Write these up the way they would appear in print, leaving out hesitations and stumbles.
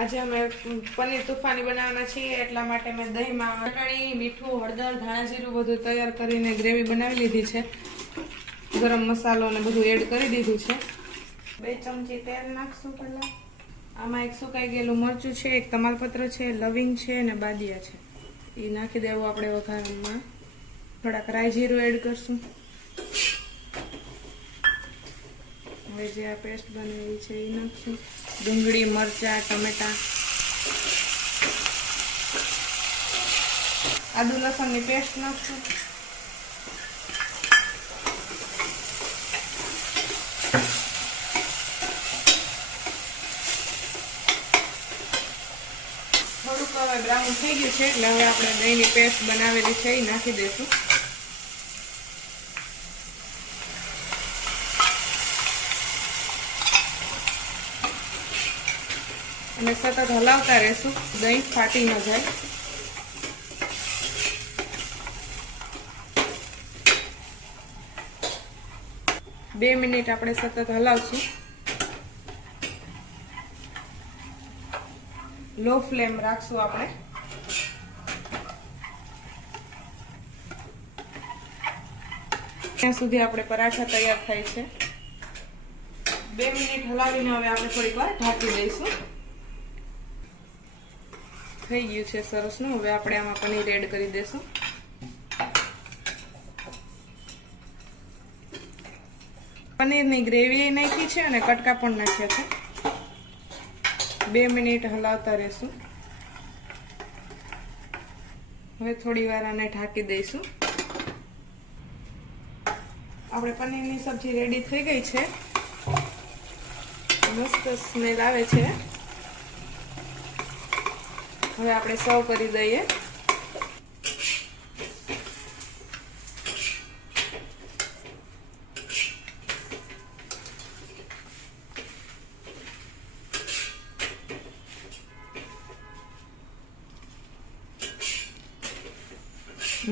આજે અમે પનીર તૂફાની બનાવવાના છીએ, એટલા માટે મેં દહીંમાં ચટણી, મીઠું, હળદર, ધાણા જીરું બધું તૈયાર કરીને ગ્રેવી બનાવી લીધી છે. ગરમ મસાલો અને બધું એડ કરી દીધું છે. 2 ચમચી તેલ નાખશું પહેલા. આમાં એક સુકાઈ ગયેલું મરચું છે, એક તમાલપત્ર છે, લવિંગ છે અને બાદિયા છે. એ નાખી દેવું આપણે વઘારમાં. થોડાક રાઈ જીરું એડ કરશું. હવે જે આ પેસ્ટ બનાવી છે એ નાખશું. ડુંગળી, મરચાં, ટમેટા, આદુ લસણની પેસ્ટ નાખશું. થોડુંક હવે બ્રાઉન થઈ ગયું છે એટલે હવે આપણે દહીંની પેસ્ટ બનાવેલી છે એ નાખી દઈશું અને સતત હલાવતા રહેશું, દહીં ફાટી ન જાય. બે મિનિટ આપણે સતત હલાવશું. લો ફ્લેમ રાખશું આપણે. ત્યાં સુધી આપણે પરાઠા તૈયાર થાય છે. 2 મિનિટ હલાવીને હવે આપણે થોડીક વાર ઢાંકી દઈશું. થઈ ગયું છે સરસનું. હવે આપણે આમાં પનીર એડ કરી દઈશું. પનીરની ગ્રેવી નાખી છે અને કટકા પણ નાખ્યા છે. 2 મિનિટ હલાવતા રહેશું. હવે થોડી વાર આને ઢાંકી દઈશું. આપણે પનીરની સબ્જી રેડી થઈ ગઈ છે. મસ્ત સ્મેલ આવે છે. હવે આપણે સર્વ કરી દઈએ.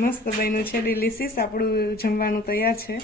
મસ્ત બન્યું છે, ડિલિશિયસ. આપણું જમવાનું તૈયાર છે.